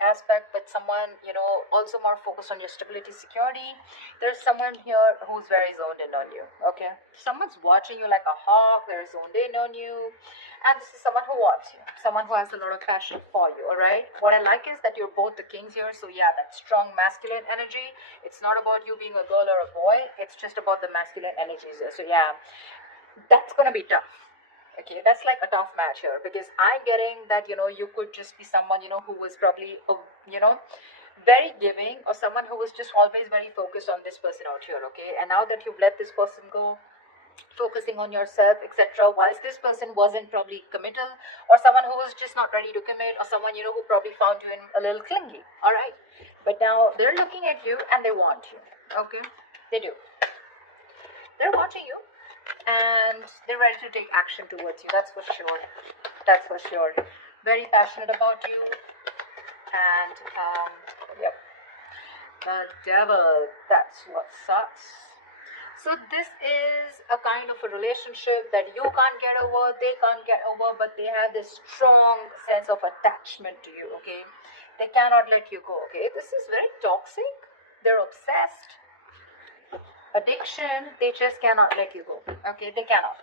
aspect with someone, also more focused on your stability, security. There's someone here who's very zoned in on you, okay? Someone's watching you like a hawk, they're zoned in on you. And this is someone who wants you, someone who has a lot of passion for you, all right? What I like is that you're both the kings here, so yeah, that strong masculine energy. It's not about you being a girl or a boy, it's just about the masculine energies here. So yeah, that's gonna be tough. Okay, that's like a tough match here because I'm getting that you could just be someone who was probably very giving, or someone who was just always very focused on this person out here. Okay, and now that you've let this person go, focusing on yourself, etc., whilst this person wasn't probably committal, or someone who was just not ready to commit, or someone who probably found you in a little clingy. All right, but now they're looking at you and they want you. Okay, they do. They're watching you and they're ready to take action towards you. That's for sure. That's for sure. Very passionate about you. And yep, the devil. That's what sucks. So this is a kind of a relationship that you can't get over, they can't get over, but they have this strong sense of attachment to you. Okay, they cannot let you go. Okay, this is very toxic. They're obsessed. Addiction, they just cannot let you go. Okay, they cannot.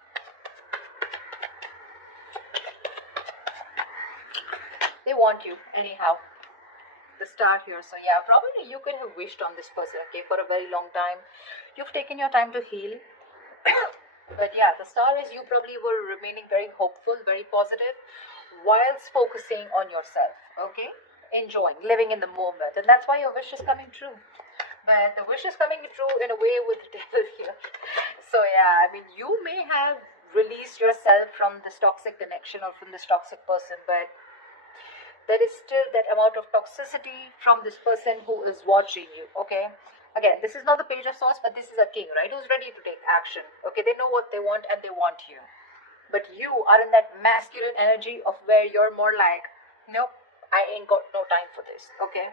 They want you anyhow. The star here. So yeah, probably you could have wished on this person, okay, for a very long time. You've taken your time to heal. But yeah, the star is you probably were remaining very hopeful, very positive, whilst focusing on yourself. Okay, enjoying, living in the moment, and that's why your wish is coming true. But the wish is coming true in a way with the devil here. So yeah, I mean, you may have released yourself from this toxic connection or from this toxic person, but there is still that amount of toxicity from this person who is watching you. Okay, again, this is not the page of swords, but this is a king, right, who's ready to take action. Okay, they know what they want and they want you, but you are in that masculine energy of where you're more like, nope, I ain't got no time for this. Okay,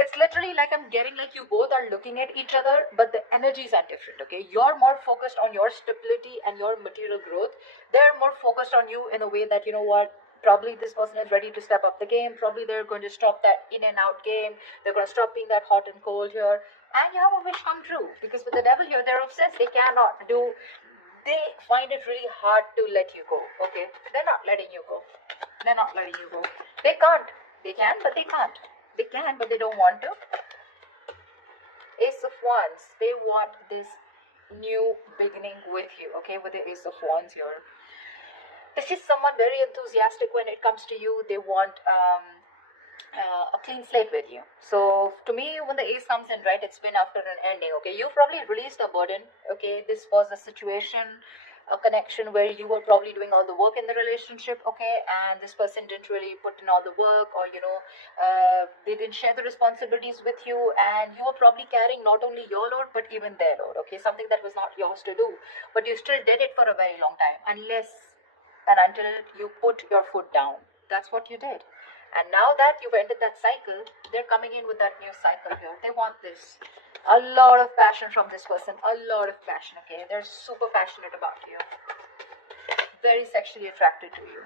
it's literally like I'm getting like you both are looking at each other, but the energies are different. Okay, you're more focused on your stability and your material growth. They're more focused on you in a way that, what, probably this person is ready to step up the game. Probably they're going to stop that in and out game. They're going to stop being that hot and cold here, and you have a wish come true. Because with the devil here, they're obsessed. They cannot do, they find it really hard to let you go. Okay, they're not letting you go. They're not letting you go. They can't. They can, but they can't. They can, but they don't want to. Ace of Wands. They want this new beginning with you. Okay, with the Ace of Wands here. This is someone very enthusiastic when it comes to you. They want a clean slate with you. So to me, when the ace comes in, right, it's been after an ending. Okay, you probably released a burden. Okay, this was a situation, a connection where you were probably doing all the work in the relationship. Okay, and this person didn't really put in all the work, or they didn't share the responsibilities with you, and you were probably carrying not only your load but even their load. Okay, something that was not yours to do, but you still did it for a very long time, unless and until you put your foot down. That's what you did. And now that you've ended that cycle, they're coming in with that new cycle here. They want this. A lot of passion from this person. A lot of passion, okay? They're super passionate about you. Very sexually attracted to you.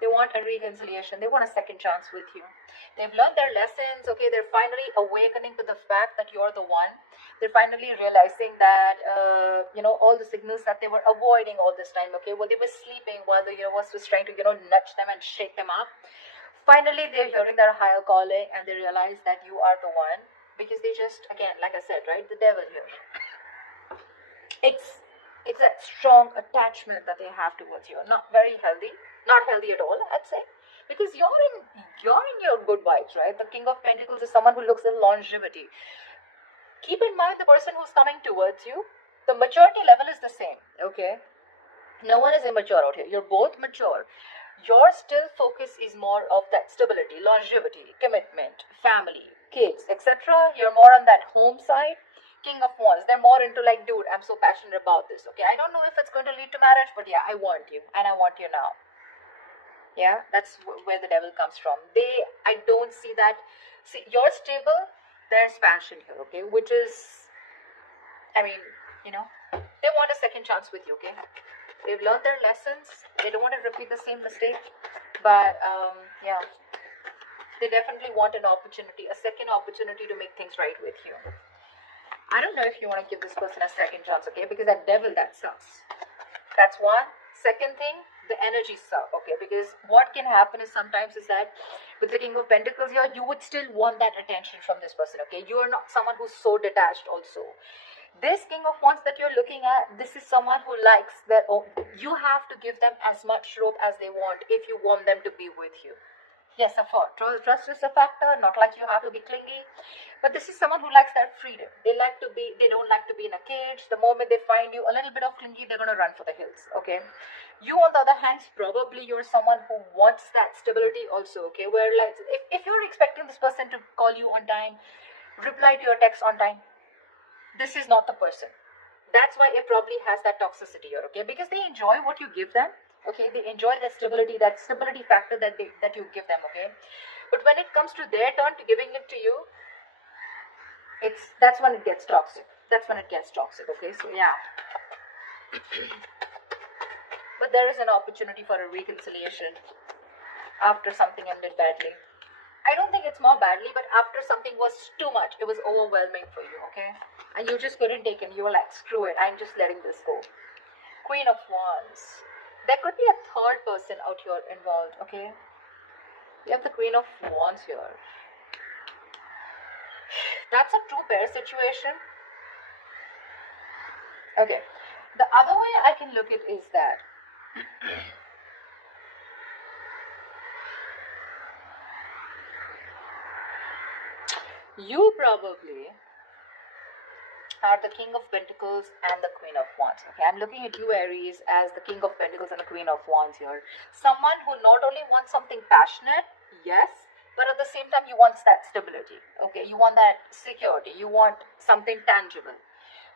They want a reconciliation. They want a second chance with you. They've learned their lessons, okay? They're finally awakening to the fact that you're the one. They're finally realizing that, all the signals that they were avoiding all this time, okay? Well, they were sleeping while the universe was trying to, nudge them and shake them up. Finally, they're hearing their higher calling and they realize that you are the one, because they just, again, like I said, right, the devil here. It's that strong attachment that they have towards you. Not very healthy, not healthy at all, I'd say, because you're in your good vibes, right? The King of Pentacles is someone who looks at longevity. Keep in mind the person who's coming towards you, the maturity level is the same, okay? No one is immature out here. You're both mature. Your still focus is more of that stability, longevity, commitment, family, kids, etc. You're more on that home side. King of Wands, they're more into like, dude, I'm so passionate about this. Okay, I don't know if it's going to lead to marriage, but yeah, I want you, and I want you now. Yeah, that's where the devil comes from. I don't see that. See, you're stable, there's passion here, okay, which is, I mean, they want a second chance with you, okay? They've learned their lessons. They don't want to repeat the same mistake. But, yeah. They definitely want an opportunity, a second opportunity to make things right with you. I don't know if you want to give this person a second chance, okay? Because that devil, that sucks. That's one. Second thing, the energy sucks, okay? Because what can happen is sometimes is that with the King of Pentacles here, you would still want that attention from this person, okay? You are not someone who's so detached also. This King of Wands that you're looking at, this is someone who likes their own. You have to give them as much rope as they want if you want them to be with you. Yes, of course, trust is a factor, not like you have to be clingy. But this is someone who likes that freedom. They don't like to be in a cage. The moment they find you a little bit of clingy, they're going to run for the hills, okay? You, on the other hand, probably you're someone who wants that stability also, okay? Where, like, if you're expecting this person to call you on time, reply to your text on time, this is not the person. That's why it probably has that toxicity here, okay? Because they enjoy what you give them, okay? They enjoy that stability factor that you give them, okay? But when it comes to their turn to giving it to you, that's when it gets toxic. Okay? So yeah. But there is an opportunity for a reconciliation after something ended badly. I don't think it's more badly, but after something was too much, it was overwhelming for you, okay? And you just couldn't take it. You were like, screw it, I'm just letting this go. Queen of Wands. There could be a third person out here involved, okay? You have the Queen of Wands here. That's a two pair situation. Okay. The other way I can look at it is that you probably are the King of Pentacles and the Queen of Wands. Okay, I'm looking at you, Aries, as the King of Pentacles and the Queen of Wands here. Someone who not only wants something passionate, yes, but at the same time you want that stability. Okay, you want that security. You want something tangible.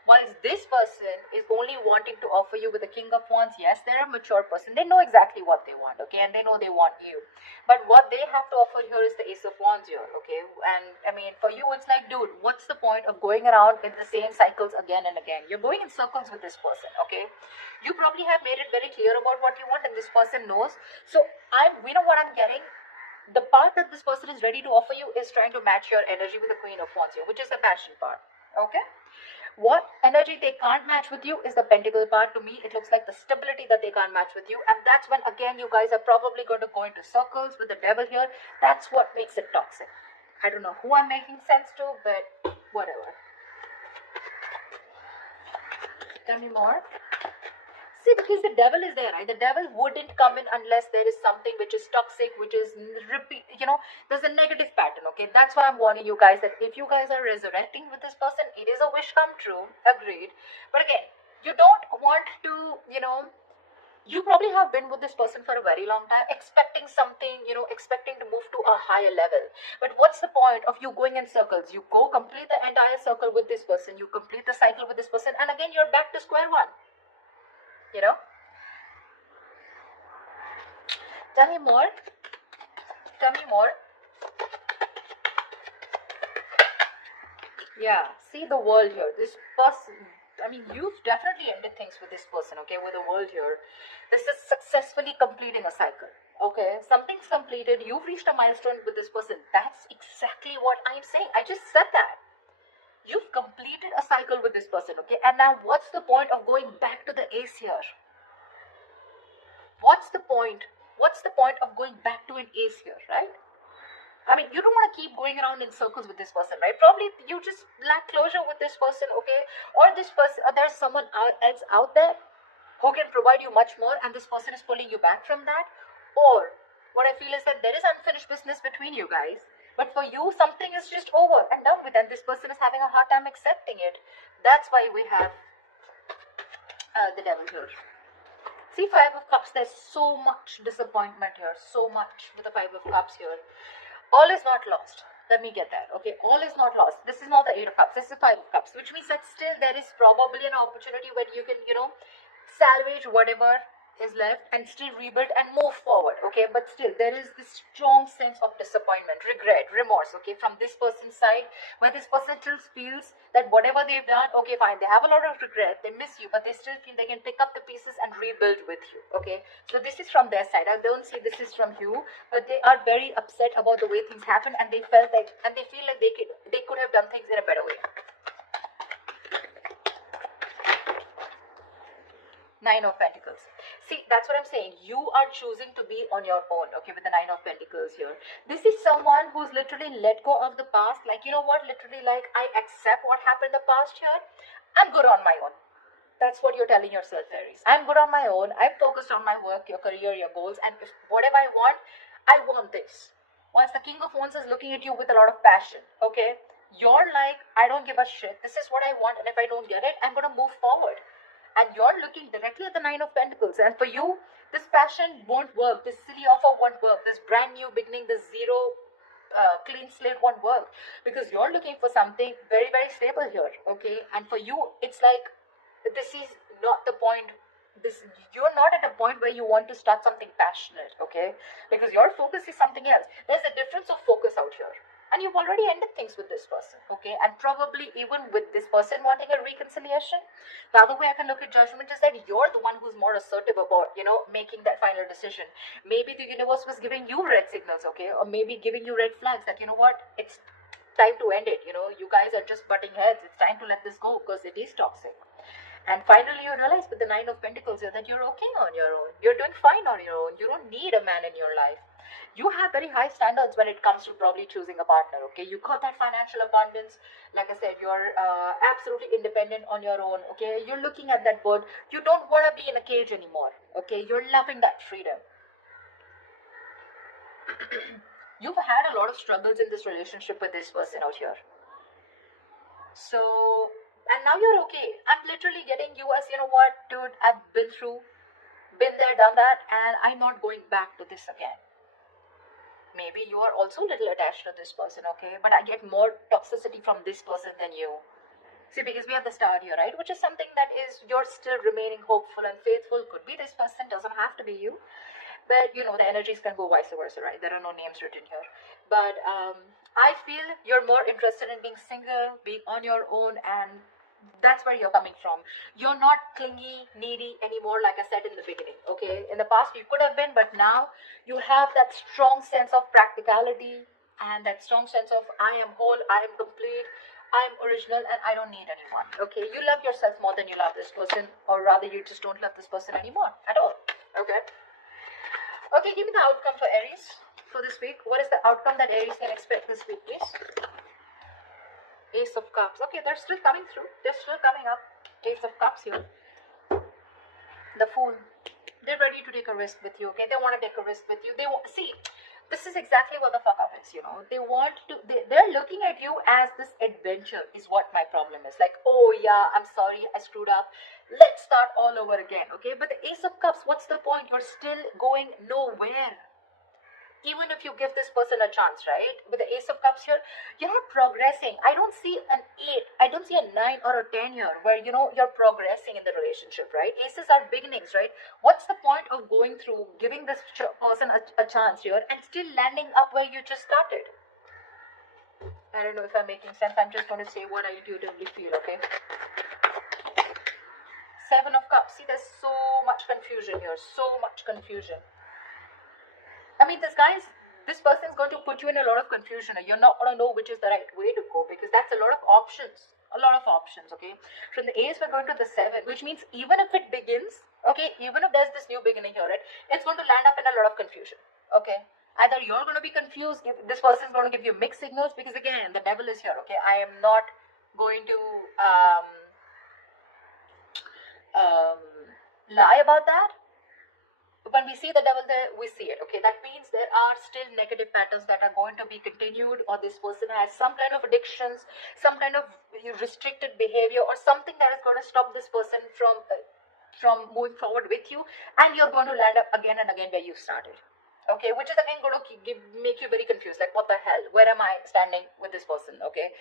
Whilst this person is only wanting to offer you with the King of Wands, yes, they're a mature person. They know exactly what they want, okay, and they know they want you. But what they have to offer here is the Ace of Wands here, okay? And I mean, for you, it's like, dude, what's the point of going around in the same cycles again and again? You're going in circles with this person, okay? You probably have made it very clear about what you want, and this person knows. So we know what I'm getting. The part that this person is ready to offer you is trying to match your energy with the Queen of Wands here, which is the passion part, okay? What energy they can't match with you is the pentacle part. To me, it looks like the stability that they can't match with you. And that's when, again, you guys are probably going to go into circles with the devil here. That's what makes it toxic. I don't know who I'm making sense to, but whatever. Tell me more. See, because the devil is there, right? The devil wouldn't come in unless there is something which is toxic, which is repeat, there's a negative pattern, okay? That's why I'm warning you guys that if you guys are resurrecting with this person, it is a wish come true, agreed. But again, you don't want to, you probably have been with this person for a very long time, expecting something, expecting to move to a higher level. But what's the point of you going in circles? You go complete the entire circle with this person, you complete the cycle with this person, and again, you're back to square one. Tell me more. Yeah, see the world here. This person, I mean, you've definitely ended things with this person, okay, with the world here. This is successfully completing a cycle, okay? Something's completed. You've reached a milestone with this person. That's exactly what I'm saying. I just said that. You've completed a cycle with this person, okay? And now what's the point of going back to the ace here? What's the point? What's the point of going back to an ace here, right? I mean, you don't want to keep going around in circles with this person, right? Probably you just lack closure with this person, okay? Or this person, or there's someone else out there who can provide you much more, and this person is pulling you back from that. Or what I feel is that there is unfinished business between you guys, but for you, something is just over and done with, and this person is having a hard time accepting it. That's why we have the devil here. See, Five of Cups, there's so much disappointment here, so much with the Five of Cups here. All is not lost. Let me get that, okay? All is not lost. This is not the Eight of Cups, this is Five of Cups, which means that still there is probably an opportunity where you can, salvage whatever is left and still rebuild and move forward, okay? But still there is this strong sense of disappointment, regret, remorse, okay, from this person's side, where this person still feels that whatever they've done, okay, fine, they have a lot of regret, they miss you, but they still feel they can pick up the pieces and rebuild with you, okay? So this is from their side. I don't say this is from you, but they are very upset about the way things happen, and they felt like, and they feel like they could have done things in a better way. Nine of Pentacles. See, that's what I'm saying. You are choosing to be on your own, okay, with the Nine of Pentacles here. This is someone who's literally let go of the past. Like, you know what, literally, like, I accept what happened in the past here. I'm good on my own. That's what you're telling yourself, Aries. I'm good on my own. I'm focused on my work, your career, your goals. And if whatever I want this. Once the King of Wands is looking at you with a lot of passion, okay, you're like, I don't give a shit. This is what I want. And if I don't get it, I'm going to move forward. And you're looking directly at the Nine of Pentacles. And for you, this passion won't work. This silly offer won't work. This brand new beginning, this zero clean slate won't work. Because you're looking for something very, very stable here. Okay. And for you, it's like, this is not the point. You're not at a point where you want to start something passionate. Okay. Because your focus is something else. There's a difference of focus out here. And you've already ended things with this person, okay? And probably even with this person wanting a reconciliation. The other way I can look at judgment is that you're the one who's more assertive about, you know, making that final decision. Maybe the universe was giving you red signals, okay? Or maybe giving you red flags that, you know what, it's time to end it, you know? You guys are just butting heads. It's time to let this go because it is toxic. And finally, you realize with the Nine of Pentacles here that you're okay on your own. You're doing fine on your own. You don't need a man in your life. You have very high standards when it comes to probably choosing a partner, okay? You got that financial abundance. Like I said, you're absolutely independent on your own, okay? You're looking at that bird. You don't want to be in a cage anymore, okay? You're loving that freedom. You've had a lot of struggles in this relationship with this person out here. So, and now you're okay. I'm literally getting you as, you know what, dude, I've been there, done that, and I'm not going back to this again. Maybe you are also a little attached to this person, okay? But I get more toxicity from this person than you. See, because we have the star here, right? Which is something that is, you're still remaining hopeful and faithful. Could be this person, doesn't have to be you. But, you know, the energies can go vice versa, right? There are no names written here. But I feel you're more interested in being single, being on your own, and that's where you're coming from. You're not clingy, needy anymore, like I said in the beginning, okay? In the past, you could have been, but now you have that strong sense of practicality and that strong sense of I am whole, I am complete, I am original, and I don't need anyone, okay? You love yourself more than you love this person, or rather, you just don't love this person anymore at all, okay? Okay, give me the outcome for Aries for this week. What is the outcome that Aries can expect this week, please? Ace of Cups. Okay, they're still coming through. They're still coming up. Ace of Cups here. The Fool. They're ready to take a risk with you, okay? They want to take a risk with you. See, this is exactly what the fuck up is, you know? They're looking at you as this adventure is what my problem is. Like, oh yeah, I'm sorry, I screwed up. Let's start all over again, okay? But the Ace of Cups, what's the point? You're still going nowhere. Even if you give this person a chance, right? With the Ace of Cups here, you're not progressing. I don't see an 8. I don't see a 9 or a 10 here where, you know, you're progressing in the relationship, right? Aces are beginnings, right? What's the point of going through, giving this person a chance here and still landing up where you just started? I don't know if I'm making sense. I'm just going to say what I intuitively feel, okay? Seven of Cups. See, there's so much confusion here. So much confusion. I mean, this person is going to put you in a lot of confusion. You're not going to know which is the right way to go because that's a lot of options. A lot of options, okay? From the Ace, we're going to the 7, which means even if it begins, okay, even if there's this new beginning here, right, it's going to land up in a lot of confusion, okay? Either you're going to be confused, this person is going to give you mixed signals because, again, the devil is here, okay? I am not going to lie about that. When we see the devil there, we see it, okay? That means there are still negative patterns that are going to be continued, or this person has some kind of addictions, some kind of restricted behavior, or something that is going to stop this person from moving forward with you, and you're going to land up again and again where you started, okay? Which is again going to make you very confused, like what the hell? Where am I standing with this person, okay?